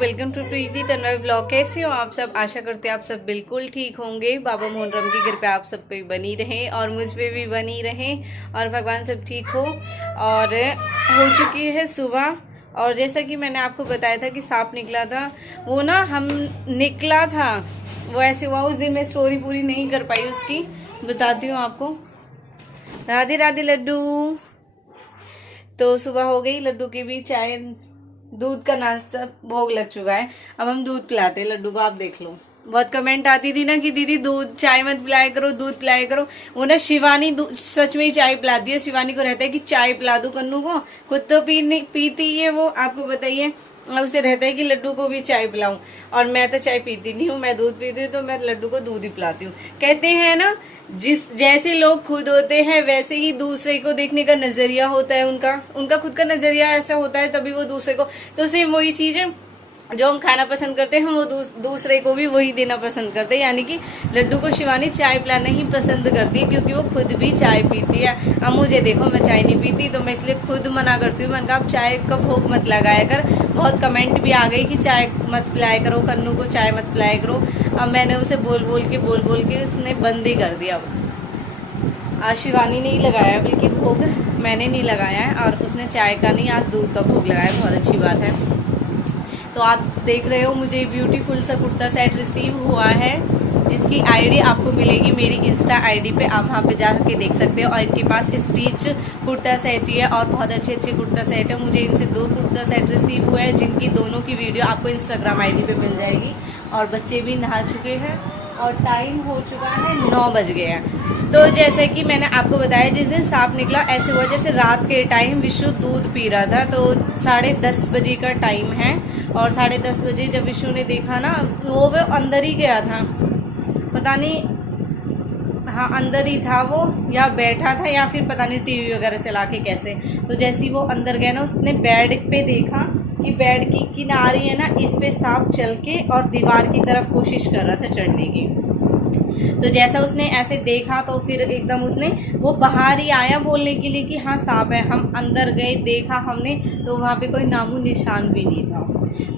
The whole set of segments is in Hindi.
Welcome to Preeti Tanmay blog. कैसे हो आप सब? आशा करते हैं आप सब बिल्कुल ठीक होंगे। बाबा मोहनराम की कृपा आप सब पे बनी रहे और मुझ पे भी बनी रहे और भगवान सब ठीक हो। और हो चुकी है सुबह और जैसा कि मैंने आपको बताया था कि सांप निकला था, वो ना हम निकला था वो ऐसे हुआ। उस दिन मैं स्टोरी पूरी नहीं कर पाई उसकी, बताती हूँ आपको। राधे राधे लड्डू। तो सुबह हो गई, लड्डू की भी चाय दूध का नाश्ता भोग लग चुका है। अब हम दूध पिलाते हैं लड्डू को। आप देख लो, बहुत कमेंट आती थी ना कि दीदी दूध चाय मत पिलाया करो, दूध पिलाया करो। वो ना शिवानी सच में ही चाय पिलाती है। शिवानी को रहता है कि चाय पिला दो कन्नू को, खुद तो पीती है वो, आपको बताइए। और उसे रहता है कि लड्डू को भी चाय पिलाऊं, और मैं तो चाय पीती नहीं हूँ, मैं दूध पीती हूँ। तो मैं लड्डू को दूध ही पिलाती हूँ। कहते हैं ना, जैसे लोग खुद होते हैं वैसे ही दूसरे को देखने का नजरिया होता है उनका खुद का नजरिया ऐसा होता है, तभी वो दूसरे को। तो सेम वही चीज है, जो हम खाना पसंद करते हैं हम वो दूसरे को भी वही देना पसंद करते हैं। यानी कि लड्डू को शिवानी चाय पिलाना ही पसंद करती है, क्योंकि वो खुद भी चाय पीती है। अब मुझे देखो, मैं चाय नहीं पीती, तो मैं इसलिए खुद मना करती हूँ। मैंने कहा आप चाय का भोग मत लगाया कर। बहुत कमेंट भी आ गई कि चाय मत पिलाया करो कन्नू को, चाय मत पिलाया करो। अब मैंने उसे बोल बोल के उसने बंद ही कर दिया। आज शिवानी ने ही लगाया, बल्कि भोग मैंने नहीं लगाया है, और उसने चाय का नहीं आज दूध का भोग लगाया। बहुत अच्छी बात है। तो आप देख रहे हो, मुझे ब्यूटीफुल सा कुर्ता सेट रिसीव हुआ है, जिसकी आईडी आपको मिलेगी मेरी इंस्टा आईडी पे। आप वहाँ पे जाके देख सकते हो। और इनके पास स्टिच कुर्ता सेट ही है और बहुत अच्छे कुर्ता सेट है। मुझे इनसे 2 कुर्ता सेट रिसीव हुए हैं, जिनकी दोनों की वीडियो आपको इंस्टाग्राम आईडी पे मिल जाएगी। और बच्चे भी नहा चुके हैं और टाइम हो चुका है 9 बज गए हैं। तो जैसे कि मैंने आपको बताया, जिस दिन सांप निकला ऐसे हुआ जैसे रात के टाइम विशु दूध पी रहा था। तो 10:30 बजे का टाइम है, और 10:30 बजे जब विशु ने देखा ना, वो अंदर ही गया था, पता नहीं, हाँ अंदर ही था वो, या बैठा था या फिर पता नहीं टीवी वगैरह चला के कैसे। तो जैसे ही वो अंदर गया ना, उसने बेड पे देखा कि बेड की किनारी है ना, इस पे सांप चल के और दीवार की तरफ कोशिश कर रहा था चढ़ने की। तो जैसा उसने ऐसे देखा तो फिर एकदम उसने, वो बाहर ही आया बोलने के लिए कि हाँ सांप है। हम अंदर गए, देखा हमने, तो वहाँ पे कोई नामो निशान भी नहीं था।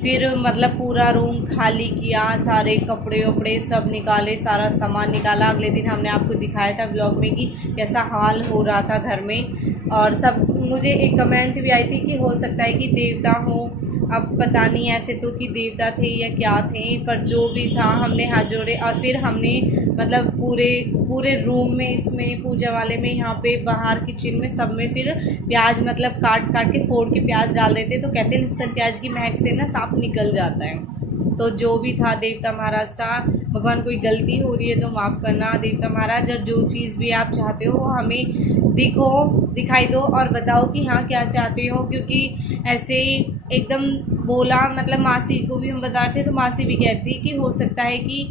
फिर मतलब पूरा रूम खाली किया, सारे कपड़े वपड़े सब निकाले, सारा सामान निकाला। अगले दिन हमने आपको दिखाया था ब्लॉग में कि कैसा हाल हो रहा था घर में। और सब, मुझे एक कमेंट भी आई थी कि हो सकता है कि देवता हो, अब पता नहीं ऐसे तो कि देवता थे या क्या थे, पर जो भी था हमने हाथ जोड़े। और फिर हमने मतलब पूरे रूम में, इसमें पूजा वाले में, यहाँ पे बाहर किचन में, सब में फिर प्याज मतलब काट के फोड़ के प्याज डाल देते। तो कहते हैं लहसुन प्याज की महक से ना सांप निकल जाता है। तो जो भी था, देवता महाराज था, भगवान कोई गलती हो रही है तो माफ़ करना देवता महाराज, और जो चीज़ भी आप चाहते हो हमें दिखाई दो और बताओ कि हाँ क्या चाहते हो। क्योंकि ऐसे एकदम बोला, मतलब मासी को भी हम बता रहे थे, तो मासी भी कहती कि हो सकता है कि,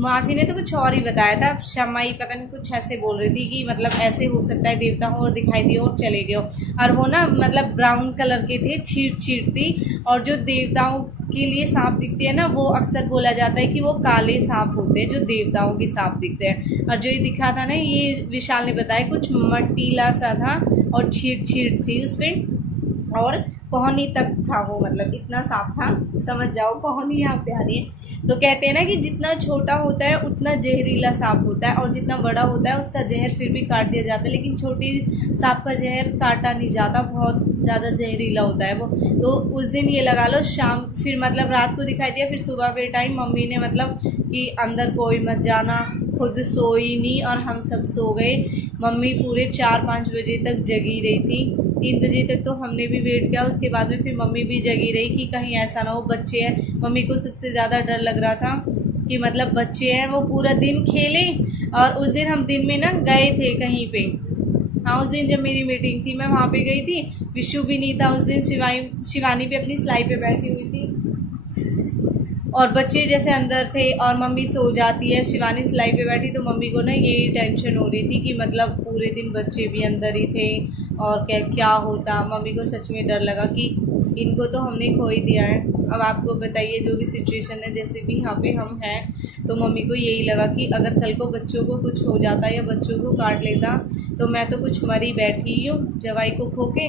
मासी ने तो कुछ और ही बताया था, शमाई पता नहीं कुछ ऐसे बोल रही थी कि मतलब ऐसे हो सकता है देवता हो और दिखाई दिए और चले गए हो। और वो ना मतलब ब्राउन कलर के थे, छीट थी। और जो देवताओं के लिए सांप दिखते हैं ना, वो अक्सर बोला जाता है कि वो काले सांप होते हैं जो देवताओं के सांप दिखते हैं। और जो ये दिखा था ना, ये विशाल ने बताया, कुछ मटीला सा था और छीट थी उस पर, और पहुनी तक था वो, मतलब इतना सांप था, समझ जाओ। पहुनी यहाँ पे आ रही है। तो कहते हैं ना कि जितना छोटा होता है उतना जहरीला सांप होता है, और जितना बड़ा होता है उसका जहर फिर भी काट दिया जाता है। लेकिन छोटी सांप का जहर काटा नहीं जाता, बहुत ज़्यादा जहरीला होता है वो। तो उस दिन ये लगा लो शाम, फिर मतलब रात को दिखाई दिया। फिर सुबह के टाइम मम्मी ने मतलब कि अंदर कोई मत जाना, खुद सोई नहीं और हम सब सो गए। मम्मी पूरे 4-5 बजे तक जगी रही थी, 3 बजे तक तो हमने भी वेट किया। उसके बाद में फिर मम्मी भी जगी रही कि कहीं ऐसा ना हो, बच्चे हैं। मम्मी को सबसे ज़्यादा डर लग रहा था कि मतलब बच्चे हैं, वो पूरा दिन खेलें। और उस दिन हम दिन में ना गए थे कहीं पे, हाँ उस दिन जब मेरी मीटिंग थी मैं वहाँ पे गई थी। विशु भी नहीं था उस दिन, शिवानी भी अपनी सिलाई पे बैठी हुई थी, और बच्चे जैसे अंदर थे और मम्मी सो जाती है, शिवानी सिलाई पे बैठी। तो मम्मी को ना यही टेंशन हो रही थी कि मतलब पूरे दिन बच्चे भी अंदर ही थे और क्या होता। मम्मी को सच में डर लगा कि इनको तो हमने खो ही दिया है। अब आपको बताइए, जो भी सिचुएशन है, जैसे भी यहाँ पे हम हैं, तो मम्मी को यही लगा कि अगर कल को बच्चों को कुछ हो जाता या बच्चों को काट लेता, तो मैं तो कुछ मरी बैठी हूँ जवाई को खो के।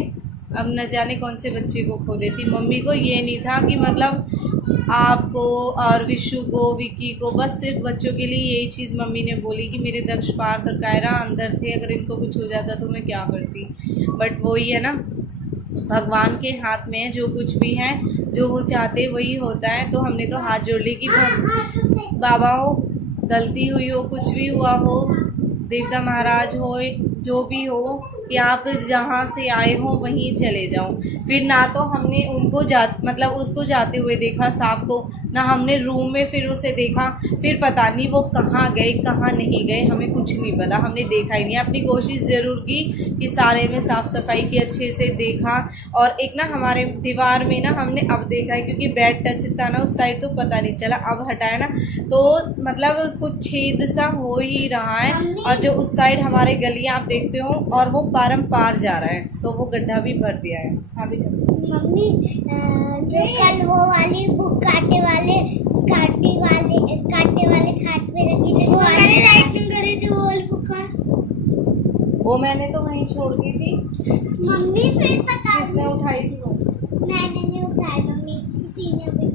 अब न जाने कौन से बच्चे को खो देती। मम्मी को ये नहीं था कि मतलब आपको और विशु को, विक्की को, बस सिर्फ बच्चों के लिए यही चीज़ मम्मी ने बोली कि मेरे दक्ष, पार्थ और कायरा अंदर थे, अगर इनको कुछ हो जाता तो मैं क्या करती। बट वही है ना, भगवान के हाथ में जो कुछ भी है, जो वो चाहते वही होता है। तो हमने तो हाथ जोड़ ली कि बाबा हो, गलती हुई हो, कुछ भी हुआ हो, देवता महाराज हो, जो भी हो, कि आप जहाँ से आए हो वहीं चले जाओ। फिर ना तो हमने उनको मतलब उसको जाते हुए देखा, सांप को, ना हमने रूम में फिर उसे देखा। फिर पता नहीं वो कहाँ गए कहाँ नहीं गए, हमें कुछ नहीं पता, हमने देखा ही नहीं। अपनी कोशिश ज़रूर की कि सारे में साफ़ सफाई की, अच्छे से देखा। और एक ना हमारे दीवार में ना हमने अब देखा है, क्योंकि बेड टच था ना उस साइड, तो पता नहीं चला। अब हटाया ना तो मतलब कुछ छेद सा हो ही रहा है। और जो उस साइड हमारे गलियाँ आप देखते हो, और वो पार जा रहा है, तो वो गड्ढा भी भर दिया है। हाँ बेटा। मम्मी जो कल वो वाली बुक काटे वाले खाट पे रखी थी, वो मैंने राइटिंग करी थी, वो वाली बुक है। वो मैंने तो वहीं छोड़ दी थी। मम्मी फिर पता किसने उठाई थी वो? मैंने नहीं उठाई मम्मी, किसी ने भी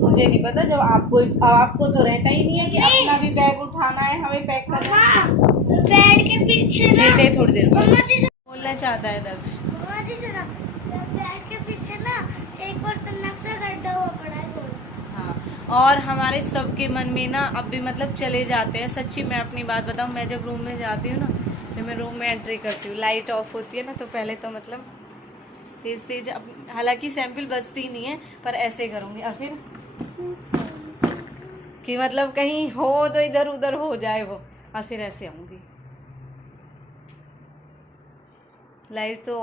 मुझे नहीं पता। जब आपको तो रहता ही नहीं है कि अपना भी बैग उठाना है, हमें पैक करना है। बेड के पीछे ना थोड़ी देर बोलना चाहता है दक्ष। बेड के पीछे ना एक और टनक सा गड्ढा हुआ पड़ा है। हाँ, और हमारे सबके मन में ना अब भी मतलब चले जाते हैं। सच्ची मैं अपनी बात बताऊँ, मैं जब रूम में जाती हूँ ना, जब मैं रूम में एंट्री करती हूँ, लाइट ऑफ होती है ना, तो पहले तो मतलब तेज अब हालांकि सैंपल बजती नहीं है, पर ऐसे करूँगी। और फिर कि मतलब कहीं हो तो इधर उधर हो जाए वो, और फिर ऐसे आऊँगी। लाइट तो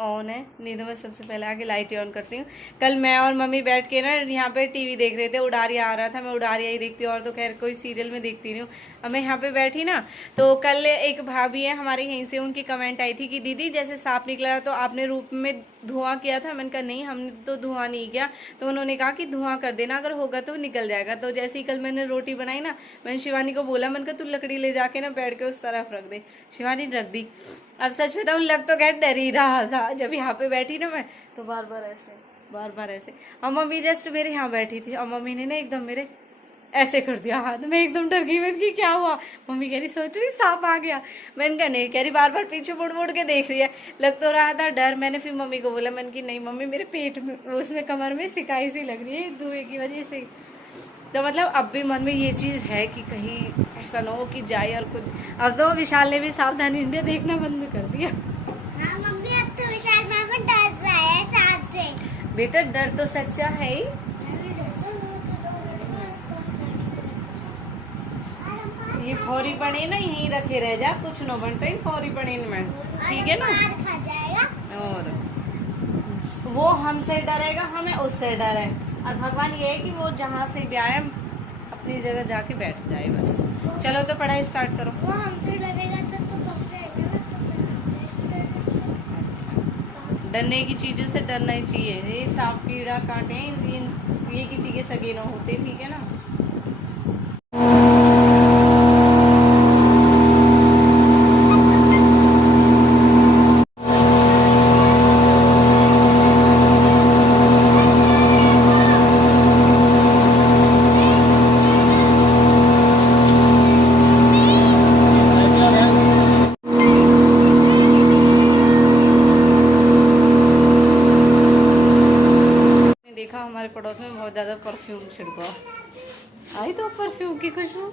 ऑन है, नहीं तो मैं सबसे पहले आके लाइट ही ऑन करती हूँ। कल मैं और मम्मी बैठ के ना यहाँ पे टीवी देख रहे थे, उड़ारिया आ रहा था, मैं उड़ारिया ही देखती हूँ, और तो खैर कोई सीरियल में देखती नहीं हूँ। अब मैं यहाँ पे बैठी ना, तो कल एक भाभी है हमारे यहीं से, उनकी कमेंट आई थी कि दीदी जैसे सांप निकला तो आपने रूप में धुआं किया था। मैंने कहा नहीं, हमने तो धुआं नहीं किया। तो उन्होंने कहा कि धुआं कर देना, अगर होगा तो निकल जाएगा। तो जैसे ही कल मैंने रोटी बनाई ना, मैंने शिवानी को बोला, मैंने कहा तू लकड़ी ले जाके ना बैठ के उस तरफ रख दे। शिवानी रख दी। अब सच बताऊँ, लग तो खैर डर ही रहा था। जब यहाँ पे बैठी ना मैं, तो बार बार ऐसे, और मम्मी जस्ट मेरे यहाँ बैठी थी, और मम्मी ने ना एकदम मेरे ऐसे कर दिया हाथ। मैं एकदम डर गई, मैंने क्या हुआ? मम्मी कह रही सोच रही सांप आ गया। मैंने कहा नहीं, कह रही बार बार पीछे मुड़ के देख रही है, लग तो रहा था डर। मैंने फिर मम्मी को बोला, मैंने कि नहीं मम्मी, मेरे पेट में, उसमें कमर में सिकाई सी लग रही है धुएं की वजह से। तो मतलब अब भी मन में ये चीज़ है कि कहीं ऐसा ना हो कि जाए और कुछ। अब तो विशाल ने भी सावधान इंडिया देखना बंद कर दिया। हाँ मम्मी, अब तो विशाल मामा डर रहा है सांप से। बेटा डर तो सच्चा है ही। ये फौरी बने ना, यहीं रखे रह जा, कुछ न बनता ही फौरी बने में, ठीक है ना। खा जाएगा। और वो हमसे डरेगा, हमें उससे डर है। और भगवान ये है कि वो जहाँ से भी आए अपनी जगह जाके बैठ जाए बस। चलो तो पढ़ाई स्टार्ट करो। वो हमसे डरेगा तो कब से आएगा ना, अच्छा, डरने की चीज़ों से डरना ही चाहिए। ये सांप कीड़ा काटे ये किसी के सगे ना होते, ठीक है ना। देखा हमारे पड़ोस में बहुत ज़्यादा परफ्यूम छिड़का। आई तो परफ्यूम की खुशबू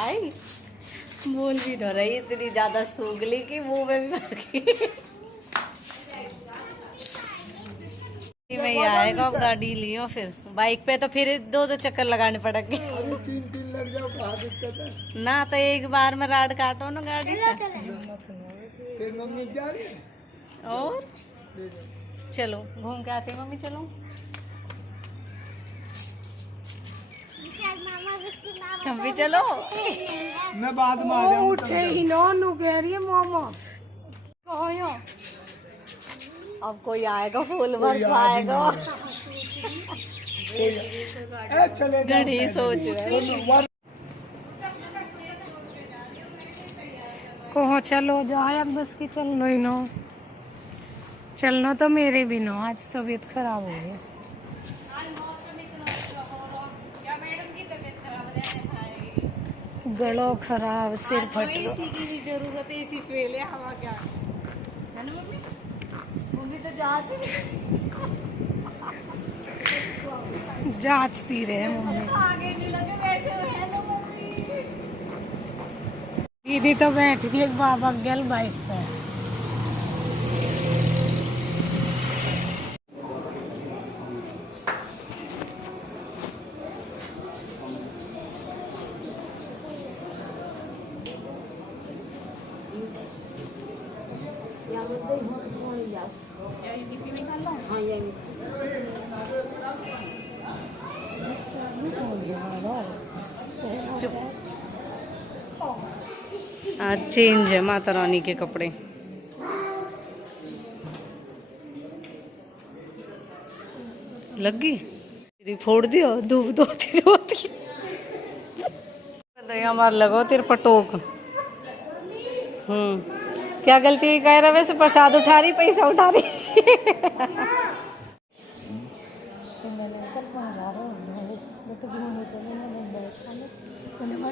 आई। बोल भी ना रही, इतनी ज़्यादा सूंघ ली कि मुंह में भी भर गई। में ही आएगा, अब गाड़ी लियो फिर बाइक पे तो फिर दो चक्कर लगाने पड़ेंगे। तीन लग जाओ, कहाँ दिक्कत है? ना तो एक बार में राड काटो ना गाड़ी से। फिर मम्मी जा रही है? और चलो घूम के आते हैं मम्मी, चलो। हम भी चलो। मैं बाद में आ जाऊँ। उठे ही नो कह रही है मामा। अब कोई आएगा, फूल बरसाएगा। चले गढ़ी सोच रहे कहाँ चलो जाए बस की चल नहीं नो चलना तो मेरे भी नो, आज तबीयत खराब हो गई। क्या मैडम की तबीयत खराब है? गलों खराब, सिर फट गया। एसी की भी जरूरत है, एसी फेल है, हवा क्या है ना मम्मी? मम्मी तो जांचती रहे मम्मी। आगे नहीं लगे बैठे हुए हैं ना मम्मी। दीदी तो बैठ गई बाबा गल बाइक पे। आज चेंज है माता रानी के कपड़े। लग गई फोड़ दियो, धूप धोती धोती हमारे लगो तेरे पटोक। क्या गलती कह रहा? वैसे प्रसाद उठा रही, पैसा उठा रही।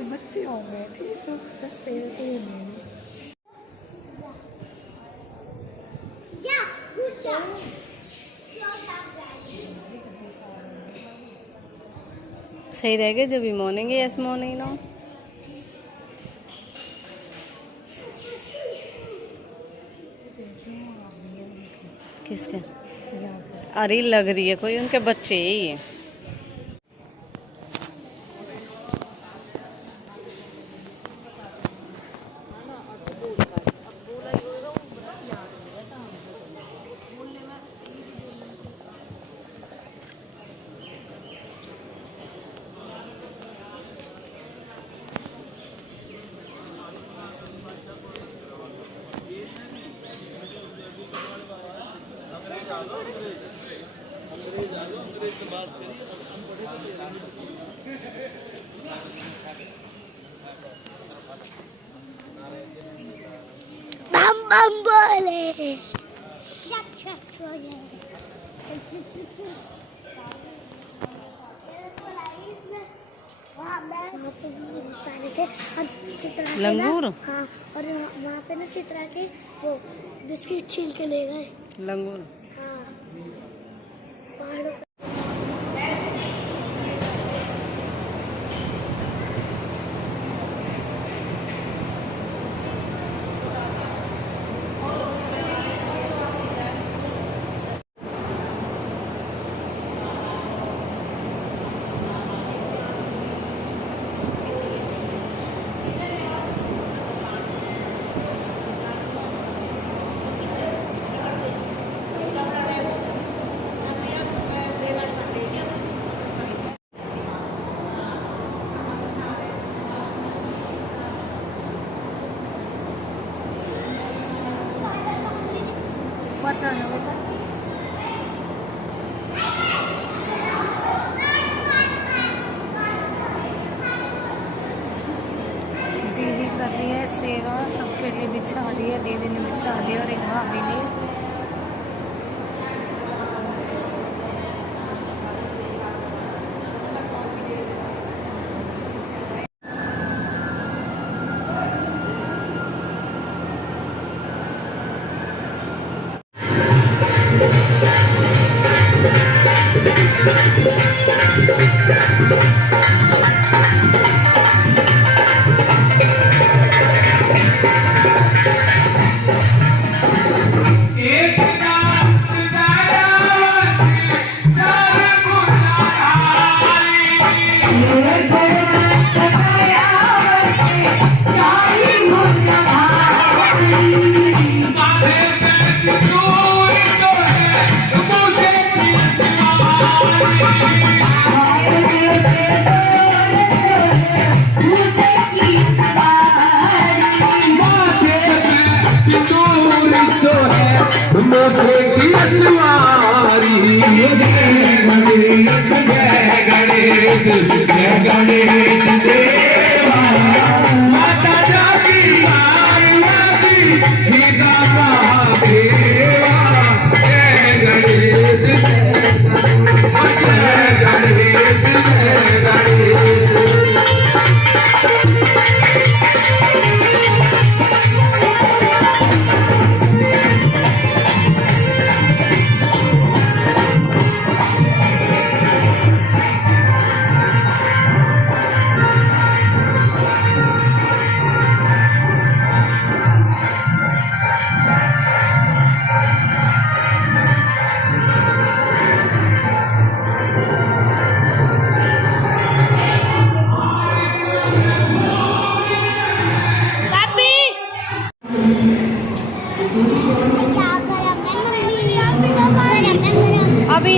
बच्चे हो गए थे तो बस तेरे थे सही रहेगा जब भी मॉर्निंग है। यस मॉर्निंग नो किसके? अरे लग रही है कोई उनके बच्चे ही है। बम बम बोले, शक शक बोले। वहाँ पे और चित्रा लंगूर? हाँ, और वहाँ पे ना चित्रा के वो बिस्किट छील के ले गए। लंगूर हाँ, पहाड़ों पे। पता नहीं दीदी कर रही है सेवा, सबके लिए बिछा रही है। दीदी ने बिछा दिया और एक भाभी ने।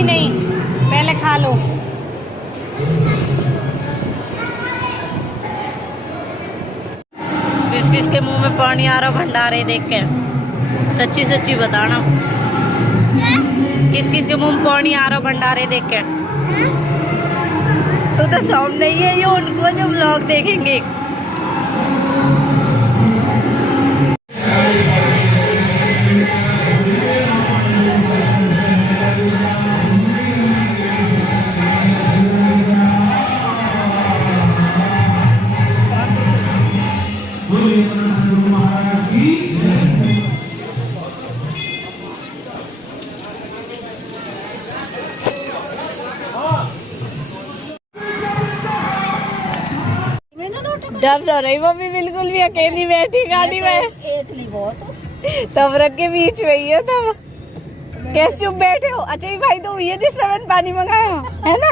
नहीं, पहले खा लो। किस किस के मुंह में पानी आ रहा भंडारे देख के, सच्ची सच्ची बताना। किस किस के मुंह में पानी आ रहा भंडारे देख के? तो सामने ही है ये उनको जो व्लॉग देखेंगे। डर रहा रही मम्मी बिल्कुल भी, अकेली बैठी गाड़ी में, तब रख के बीच में ही हो तब। कैसे चुप बैठे हो? अच्छा ये भाई तो हुई है जिसमें मैंने पानी मंगाया है ना।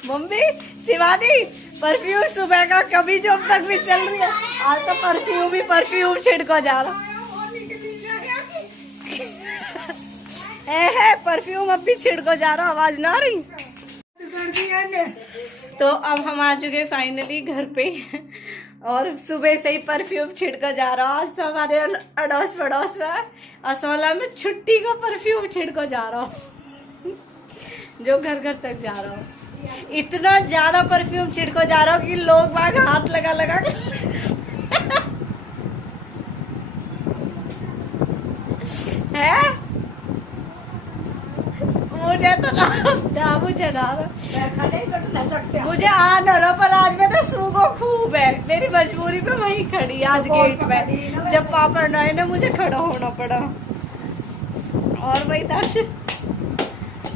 मम्मी शिवानी परफ्यूम सुबह का कभी जो अब तक भी चल रही है, आज तो परफ्यूम छिड़को जा रहा है। परफ्यूम अब भी छिड़को जा रहा, आवाज ना आ रही। तो अब हम आ चुके फाइनली घर पे, और सुबह से ही परफ्यूम छिड़का जा रहा। आज तो हमारे अड़ोस पड़ोस में असोला में छुट्टी को परफ्यूम छिड़को जा रहा, जो घर घर तक जा रहा हो। इतना ज्यादा परफ्यूम छिड़को जा रहा हो कि लोग वहां हाथ लगा लगा है। मुझे तो ना मुझे ना मुझे आ न रहा, पर आज मैं तो सूगो खूब है, मेरी मजबूरी पे वहीं खड़ी आज गेट में। जब पापा आए ना मुझे खड़ा होना पड़ा। और भाई दर्श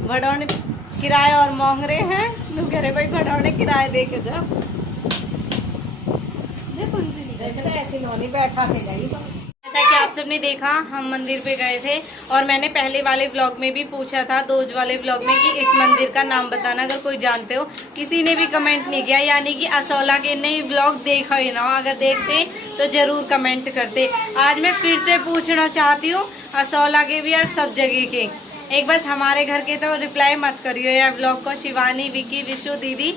भड़ौने किराया और मांग रहे हैं, तू कह रहे भाई भड़ौने किराया दे के जा। ऐसी नौनी बैठा के जाइए। जैसा कि आप सबने देखा हम मंदिर पे गए थे, और मैंने पहले वाले व्लॉग में भी पूछा था, दोज वाले व्लॉग में, कि इस मंदिर का नाम बताना अगर कोई जानते हो। किसी ने भी कमेंट नहीं किया, यानी कि असोला के नए व्लॉग देखा ही ना, अगर देखते तो जरूर कमेंट करते। आज मैं फिर से पूछना चाहती हूँ असोला के भी और सब जगह के, एक बस हमारे घर के तो रिप्लाई मत करियो यार व्लॉग को। शिवानी, विकी, विशु दीदी,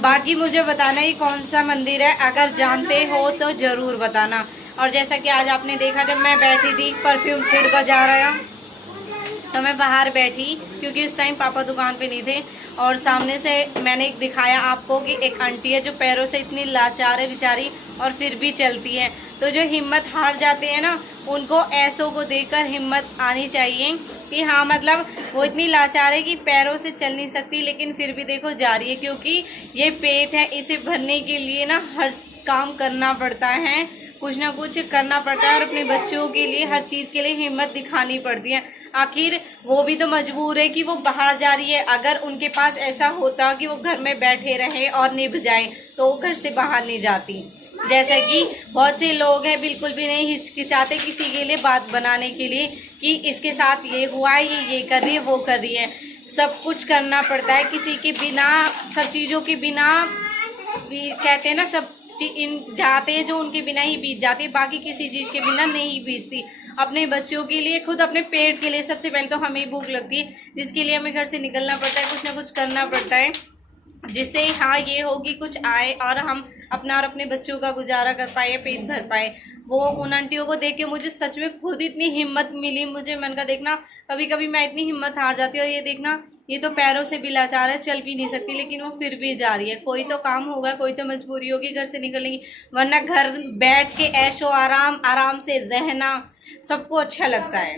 बाकी मुझे बताना ही कौन सा मंदिर है, अगर जानते हो तो जरूर बताना। और जैसा कि आज आपने देखा, जब मैं बैठी थी परफ्यूम छिड़का जा रहा, तो मैं बाहर बैठी क्योंकि उस टाइम पापा दुकान पे नहीं थे, और सामने से मैंने दिखाया आपको कि एक आंटी है जो पैरों से इतनी लाचार है बेचारी, और फिर भी चलती है। तो जो हिम्मत हार जाते हैं ना, उनको ऐसों को देखकर हिम्मत आनी चाहिए कि हाँ, मतलब वो इतनी लाचार है कि पैरों से चल नहीं सकती, लेकिन फिर भी देखो जा रही है, क्योंकि ये पेट है, इसे भरने के लिए ना हर काम करना पड़ता है, कुछ ना कुछ करना पड़ता है, और अपने बच्चों के लिए हर चीज़ के लिए हिम्मत दिखानी पड़ती है। आखिर वो भी तो मजबूर है कि वो बाहर जा रही है। अगर उनके पास ऐसा होता कि वो घर में बैठे रहे और निभ जाए, तो वो घर से बाहर नहीं जाती। जैसा कि बहुत से लोग हैं बिल्कुल भी नहीं हिचकिचाते किसी के लिए बात बनाने के लिए कि इसके साथ ये हुआ है, ये कर रही है, वो कर रही है। सब कुछ करना पड़ता है, किसी के बिना, सब चीज़ों के बिना, कहते हैं ना, सब इन जाते हैं जो उनके बिना ही बीत जाती है, बाकी किसी चीज़ के बिना नहीं बीतती। अपने बच्चों के लिए, खुद अपने पेट के लिए सबसे पहले तो हमें भूख लगती है, जिसके लिए हमें घर से निकलना पड़ता है, कुछ ना कुछ करना पड़ता है, जिससे हाँ ये हो कि कुछ आए और हम अपना और अपने बच्चों का गुजारा कर पाए, पेट भर पाए। वो उन आंटियों को देख के मुझे सच में खुद इतनी हिम्मत मिली। मुझे मन का देखना, कभी कभी मैं इतनी हिम्मत हार जाती हूँ, और ये देखना ये तो पैरों से भी लाचार है, चल भी नहीं सकती, लेकिन वो फिर भी जा रही है। कोई तो काम होगा, कोई तो मजबूरी होगी घर से निकलने की, वरना घर बैठ के ऐशो आराम से रहना सबको अच्छा लगता है।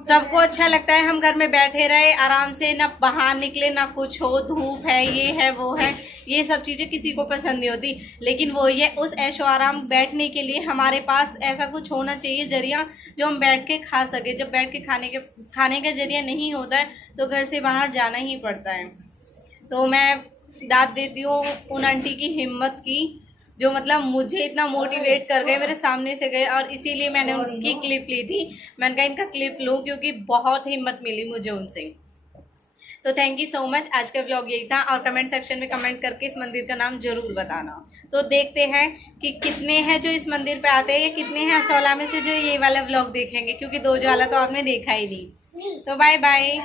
सबको अच्छा लगता है हम घर में बैठे रहे आराम से, ना बाहर निकले, ना कुछ हो, धूप है, ये है, वो है, ये सब चीज़ें किसी को पसंद नहीं होती। लेकिन वो ये उस ऐशो आराम बैठने के लिए हमारे पास ऐसा कुछ होना चाहिए जरिया, जो हम बैठ के खा सके। जब बैठ के खाने का जरिया नहीं होता है तो घर से बाहर जाना ही पड़ता है। तो मैं दाद देती हूँ उन आंटी की हिम्मत की, जो मतलब मुझे इतना मोटिवेट कर गए, मेरे सामने से गए, और इसीलिए मैंने उनकी क्लिप ली थी। मैंने कहा इनका क्लिप लूँ, क्योंकि बहुत हिम्मत मिली मुझे उनसे। तो थैंक यू सो मच। आज का व्लॉग यही था, और कमेंट सेक्शन में कमेंट करके इस मंदिर का नाम जरूर बताना। तो देखते हैं कि कितने हैं जो इस मंदिर पे आते हैं, या कितने हैं असौला में से जो ये वाला व्लॉग देखेंगे, क्योंकि 2 ज्वाला तो आपने देखा ही नहीं। तो बाय बाय।